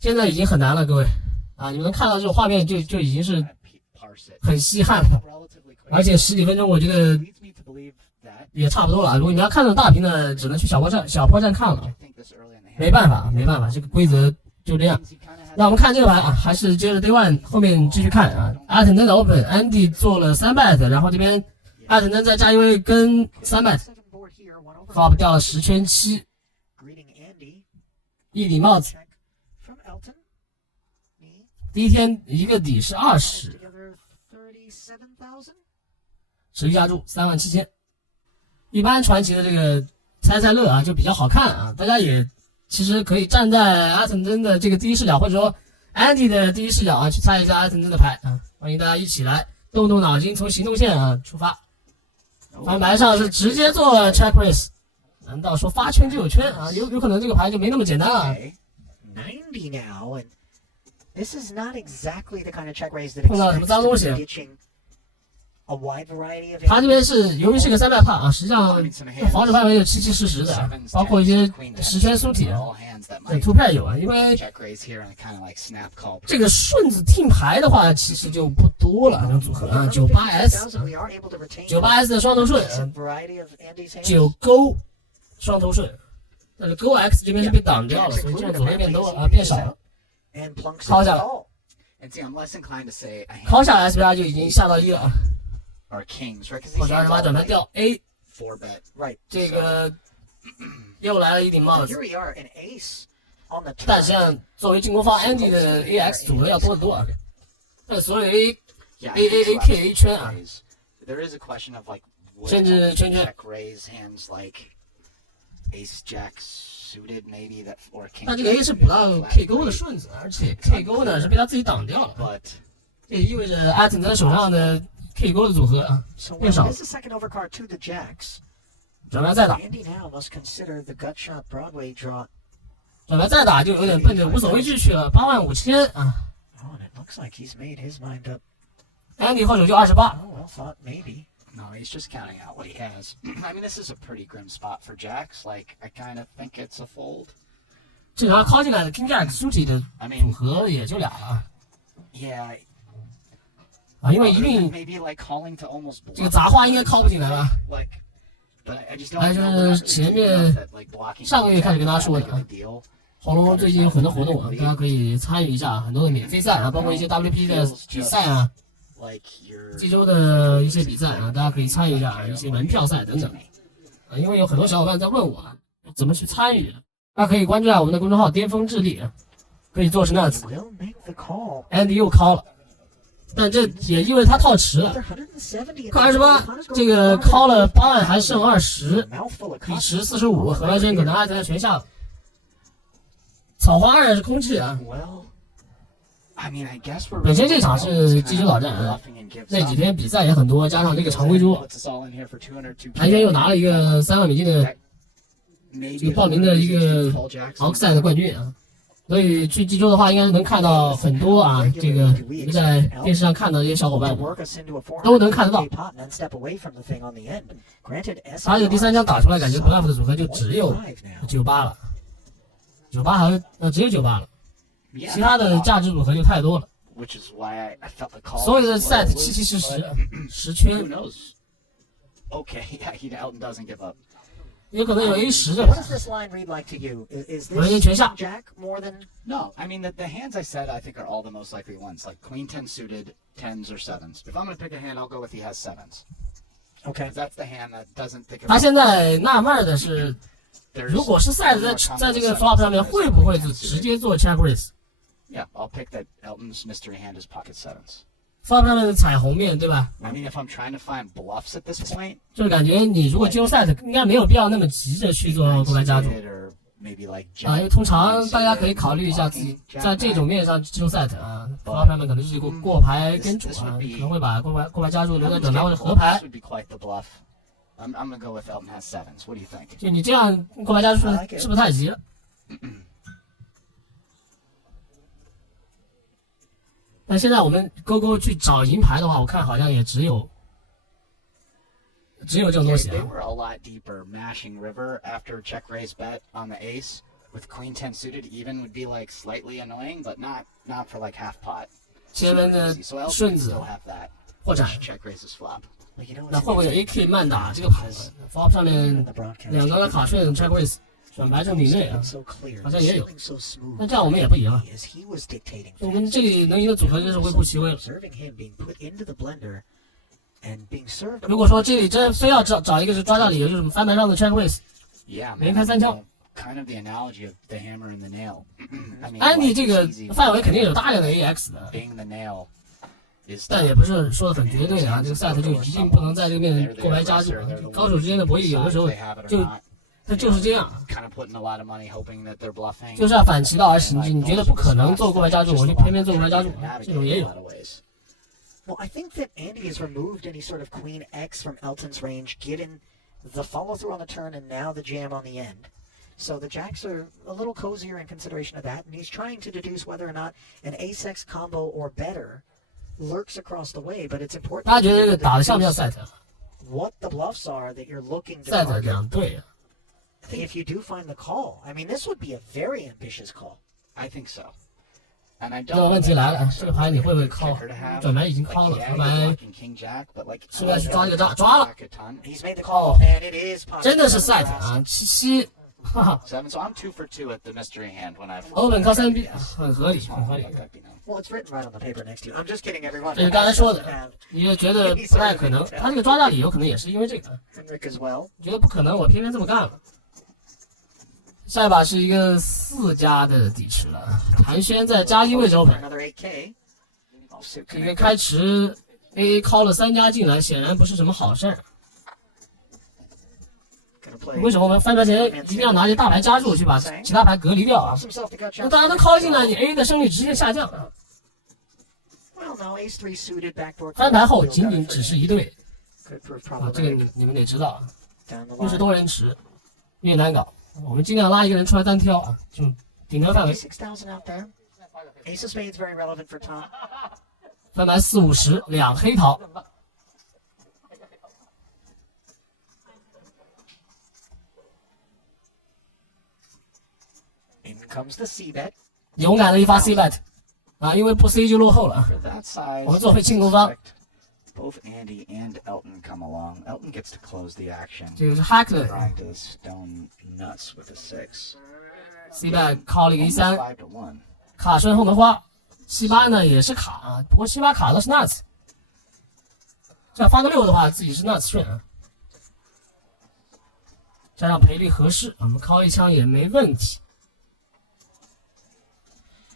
现在已经很难了，各位啊，你们能看到这种画面就已经是很稀罕了，而且10几分钟我觉得也差不多了。如果你要看这种大屏呢，只能去小破站看了，没办法，这个规则就这样。那我们看这个盘啊，还是接着 Day One 后面继续看啊。阿腾登的 Open Andy 做了3 bet， 然后这边阿腾登再加一位跟3 bet，flop 掉了10圈7，一顶帽子。第一天一个底是20，持续加注37000。一般传奇的这个猜猜乐啊就比较好看啊，大家也其实可以站在阿腾登的这个第一视角，或者说 Andy 的第一视角啊，去猜一下阿腾登的牌啊。欢迎大家一起来动动脑筋，从行动线啊出发。翻牌上是直接做 check raise， 难道说发圈就有圈啊？有可能这个牌就没那么简单了。90 now, and this is not exactly the kind of check raise that 碰到什么脏东西？ a wide variety of 他这边是由于是个3 bet 啊，实际上防守范围有77-40的，包括一些10圈苏体，图片有啊，因为这个顺子听牌的话，其实就不多了，这种组合啊，98S 的双头顺，9勾双头顺，但是勾 X 这边是被挡掉了，所以这种组合变多啊，变少了，敲下了，敲下来 SPR 就已经下到1了啊。或者28转盘掉 A， 这个又来了一顶帽子。但实际上，作为进攻方 Andy 的 AX 组合要多得多啊。那所有 AAAKA 圈啊，甚至圈圈。那这个 A 是补到 K 勾的顺子，而且 K 勾呢是被他自己挡掉了。这也意味着阿腾德手上的 K 勾的组合啊变少了。转盘再打，转盘再打就有点奔着无所畏惧去了，85000啊。Andy 后手就28。No, he's just counting out what he has. I mean, this is a pretty grim spot for jacks. Like, I kind of think it's a fold. 正常靠进来的 King Jack Suited 的组合也就俩了。Yeah. 啊，因为一定 maybe like calling to almost 这个杂花应该靠不进来了。还有就是前面上个月开始跟大家说的啊，红龙最近有很多活动啊，大家可以参与一下，很多的免费赛啊，包括一些 WP 的比赛啊。济州的一些比赛啊，大家可以参与一下一些门票赛等等啊，因为有很多小伙伴在问我啊，怎么去参与，大家可以关注一下我们的公众号巅峰智力啊，可以做成那样子。Andy 又 call 了，但这也意味着他套池了，靠28，这个 call 了8万还剩20，比池45，河外圈可能还在全下，草花2是空气啊。本身这场是济州老战啊，那几天比赛也很多，加上这个常规周，台圈又拿了一个3万美金的这个报名的一个奥克赛的冠军啊，所以去济州的话，应该是能看到很多啊，这个你们在电视上看到的这些小伙伴都能看得到。他这个第3枪打出来，感觉 bluff 的组合就只有98了，98好像只有98了。其他的价值组合就太多了，所有的 set 77-10，10圈，有可能有 A10的，完全全下。No, I mean the hands I said I think are all the most likely ones, like Queen 10 suited, 10s or 7s. If I'm going to pick a hand, I'll go with he has 7s. Okay, that's the hand that doesn't think. 他现在纳闷的是，如果是 set 在这个 flop 上面，会不会直接做 check raise？Yeah, I'll pick that Elton's mystery hand is pocket 7s. 放上面的彩虹面，对吧 I mean, if I'm trying to find bluffs at this point, 就是感觉你如果进入 set， 应该没有必要那么急着去做过来加注啊，因为通常大家可以考虑一下自己在这种面上进入 set 啊 ，flop 上面可能就是过牌跟主啊，可能会把过牌加注留在转盘或者合牌。I'm gonna go with Elton has 7s. What do you think? 就你这样过牌加注是不是太急了？但现在我们勾勾去找银牌的话，我看好像也只有这种东西啊。They were a lot deeper mashing river after check raise bet on the ace. with Queen 10 suited, even would be like slightly annoying, but not for like half pot. 前门的 So Elton 顺 can 子 still have that. 破绽， Check raises flop. Well, you know 那 what's 会不会有 interesting? AK 慢打这个牌？flop 上面 The broadcast 两个卡顺 check raise，转牌正里内啊， so clear, 好像也有。 so smooth. 那这样我们也不赢啊。 As he was dictating 我们这里能赢的组合就是微乎其微了。 observing him being put into the blender and being served. 如果说这里真非要找一个是抓架理由，就是翻盘上的 check raise， Yeah, 没 man. 开三枪。 Kind of the analogy of the hammer and the nail. I mean, 安迪 like, 这个 it's easy, 范围肯定有大量的 AX 的， being the nail is 但也不是说的很绝对啊。这个 set 就一定不能在这个面过白加注啊。高手之间的博弈有的时候 they have it or 就 not. 它就是这样， Kind of putting a lot of money, hoping that they're bluffing. 就是要反其道而行之。你觉得不可能做过白加注，我就偏偏做过白加注，这种也 A 有。 lot of ways. Well, I think that Andy has removed any sort of Queen X from Elton's range, given the follow through on the turn and now the jam on the end. So the jacks are a little cozier in consideration of that, and he's trying to deduce whether or not an ace-x combo or better lurks across the way. But it's important 大家觉得这个 to 打的像不像 deduce set？ what the bluffs are that you're looking to set target 这样对啊。 if you do find the call. I mean, this would be a very ambitious call. I think so. And I 这个 don't 问题 think 来了， it's 这个牌你会不会 a 靠 kicker to have. 转牌已经 Like, 靠了， yeah, 转 you're 牌 blocking king jack, but like 是不是去抓这个炸？抓了， jack a ton. He's made the call, and it is possible. 真的是 set 啊，77，哈哈 7, so I'm 2 for 2 at the mystery hand when I've ，open 靠3B，很合理，很合理。 let that be known. Well, it's written right on the paper next to you. I'm just kidding, everyone. 这是刚才说的 And 你也觉得不太可能，他这个抓架理由可能也是因为这个， Henrik as well. 觉得不可能，我偏偏这么干了。下一把是一个4加的底池了，谭轩在加1位置 open， Another 8K. Also 这个 connected. 开池 AA 靠了3加进来，显然不是什么好事儿。 Gonna play. 为什么我们翻牌前一定要拿些大牌加注去把其他牌隔离掉啊？ Pops himself the gut 那 shot. 大家都靠进来，你 A 的胜率直线下降。 Well, no, ace 3 suited backdoor. 翻牌后仅仅只是一对 Could prove 啊，这个 problematic 你们得知道啊， down the 60 line. 多人池越难搞，我们尽量拉一个人出来单挑啊，就顶得范围。 6,000 out there. Ace of spades very relevant for Tom. 翻牌4、50，两黑桃。 In comes the C bet. 勇敢的一发 C bet 啊，因为不 C 就落后了。 For that size, 我们做回进攻方， both Andy and Elton come along. Elton gets to close the action, 这个是 Hackler trying to stone nuts with a 6. C bet 靠了一个Almost 13， 5 to 1. 卡顺后门花。7、8呢也是卡啊，不过7、8卡的是 nuts，这样发个6的话，自己是 nuts 顺啊。加上赔率合适，我们靠一枪也没问题。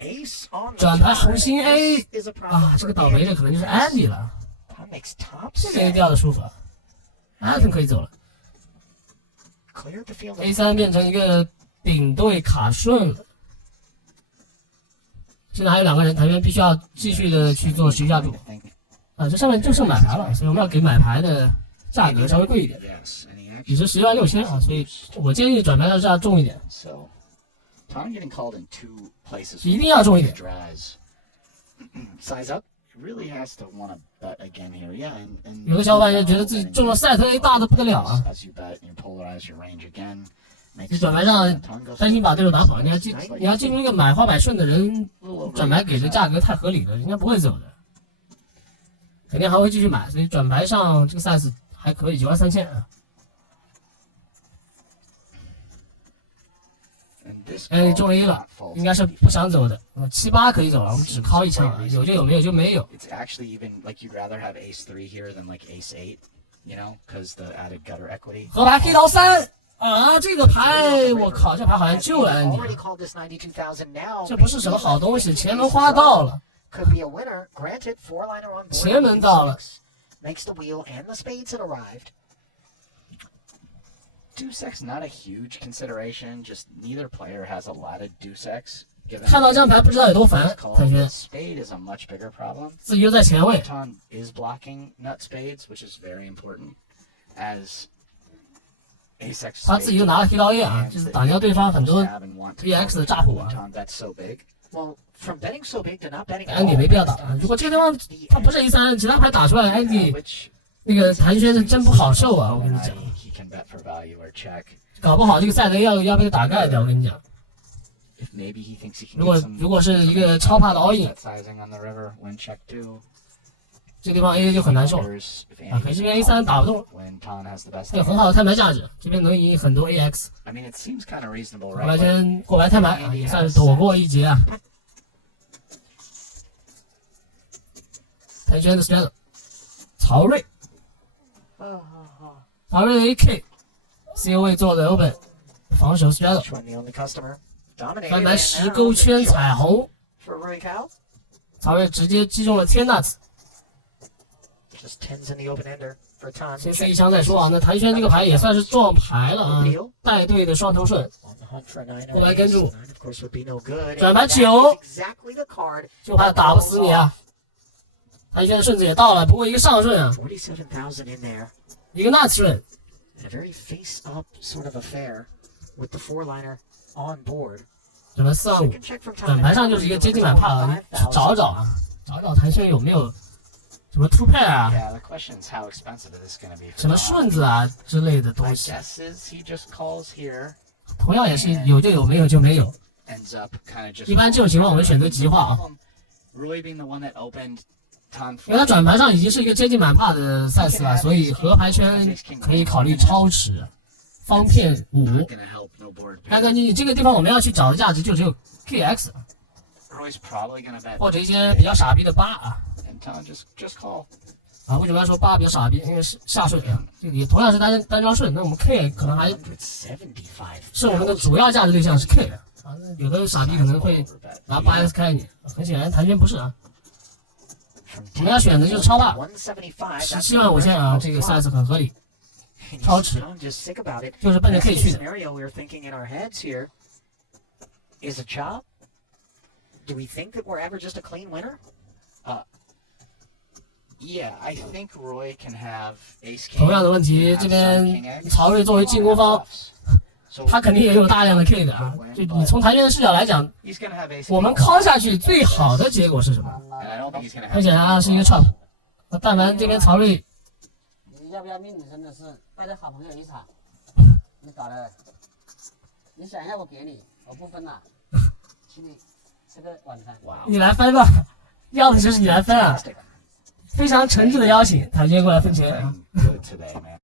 Ace on the 转牌 turn. 红心 A This is a 啊， problem 这 for 个倒霉的 Andy. 可能就是 Andy 了， Tom makes top 这个 A set. 掉的舒服 ，Alton 可以走了。 Cleared the field. A3变成一个丙对卡顺了。现在还有2个人，谭元必须要继续的去做持续下注 I think 啊，这上面就剩买牌了，所以我们要给买牌的价格稍微贵一点， yes, and he 也 actually 是11.6000啊，所以我建议转牌要价重一点， so Tom getting called in 2 places. 一定要重一点。 Draws. Size up. Really has to want to bet again here. Yeah, and 有的小伙伴也觉得自己中了赛特 A 大的不得了啊， as you bet, you polarize your range again. 你转牌上担心把对手打跑，你要进入一个买花买顺的人，转牌给的价格太合理了，人家不会走的，肯定还会继续买，所以转牌上这个 size 还可以，93000啊。 哎，中了1了，应该是不想走的。7、8可以走了，我们只靠一枪啊，有就有，没有就没有。 It's actually even like you'd rather have ace 3 here than like ace 8, you know, because the added gutter equity. 河牌黑桃3啊，这个牌我靠，这牌好像救了安迪， Already called this 92,000 now. 这不是什么好东西。前门花到了， Could be a winner. Granted, 4-liner on board. 前门到了。 Makes the wheel and the spades had arrived. Deuce X not a huge consideration. Just neither player has a lot of Deuce X. 看到这张牌不知道有多烦，谭轩 Spade is a much bigger problem. 自己又在前位， Tom is blocking nut spades, which is very important. As ace X 他自己又拿了黑桃 A 啊，就是打掉对方很多 EX 的炸虎啊。 Tom bets so big. Well, from betting so big to not betting at 安迪 all. 没必要打啊，如果这个地方他不是 A3，其他牌打出来，安迪 Which 那个谭轩是真不好受啊，我跟你讲， he can bet for value or check. 搞不好这个赛德要被他打盖掉，我跟你讲。if maybe he thinks he can 如果是一个超怕的 all in， set sizing on the river when check 2. 这个地方 A 就很难受 Wonders if 啊。可 Andy 是这边 A3 打不动， when Tan has the best 它有很 hand. 好的摊牌价值，这边能赢很多 AX。 I mean, it seems kind of reasonable, 过 right? 来 Like, 先过来摊牌啊，也算是躲过一劫啊。跆拳的 straddle， 曹睿，曹睿 AK，C 位做的 open， 防守 straddle， Which one the only customer? Dominated. 翻盘 and 十 now 勾 the 圈 choice 彩虹， for Rui Cao. 曹睿直接击中了天 nuts。 Just tens in the open ender for Tan. 先 C 一枪再说啊，那跆拳这个牌也算是撞牌了啊，带队的双头顺， On the hunt for a 9 过来跟住 9 of course would be no good. 转盘 And that 9 is exactly the card 就怕打不死你啊。跆拳的顺子也到了，不过一个上顺啊， 47,000 in there. 一个 nuts 顺， And a very face-up sort of affair with the four-liner on board. 转盘425。 Second check from Tan. 本盘上就是一个接近买怕啊，去找找啊，找找跆拳有没有什么 two pair 啊， yeah, the question is how expensive is this going to be? 什么顺子啊之类的 My 东西， guess is he just calls here, 同样也是有就有，没有就没有。 ends up kind of just. 一般这种情况我们选择极化啊， Rui being the one that opened Tan. 因为它转盘上已经是一个接近满帕的赛事了，所以合牌圈可以考虑超持，方片5。 Gonna help no board. 但是你这个地方我们要去找的价值就只有 KX Rui's probably gonna bet. 或者一些比较傻逼的8啊。 And Tan just call. 啊，为什么要说8比较傻逼？因为是下顺啊，这个也同样是单张顺，那我们 K 可能还175. 是我们的主要价值对象是 K 啊，那有的傻逼可能会拿8S 开你，很显然跆拳不是啊。我们要选的就是超霸，17万5千啊，这个 size 很合理，超值，就是奔着 K 去的。 Scenario we're thinking in our heads here is a chop. Do we think that we're ever just a clean winner? Yeah, I think Rui can have Ace King. 同样的问题，这边曹睿作为进攻方，他肯定也有大量的 K 的啊。就你从跆拳的视角来讲， He's gonna have Ace 我们 King. 敲下去最好的结果是什么？ And I don't think he's gonna 很 have. 显然啊，是一个 chop。那但凡这边曹睿你要不要命？真的是带着好朋友一场，你搞的，你想要我给你，我不分了，请你吃个晚餐。 Wow. 你来分吧，要的就是你来分啊！非常诚挚的邀请，跆拳过来分钱啊。 Good today, man.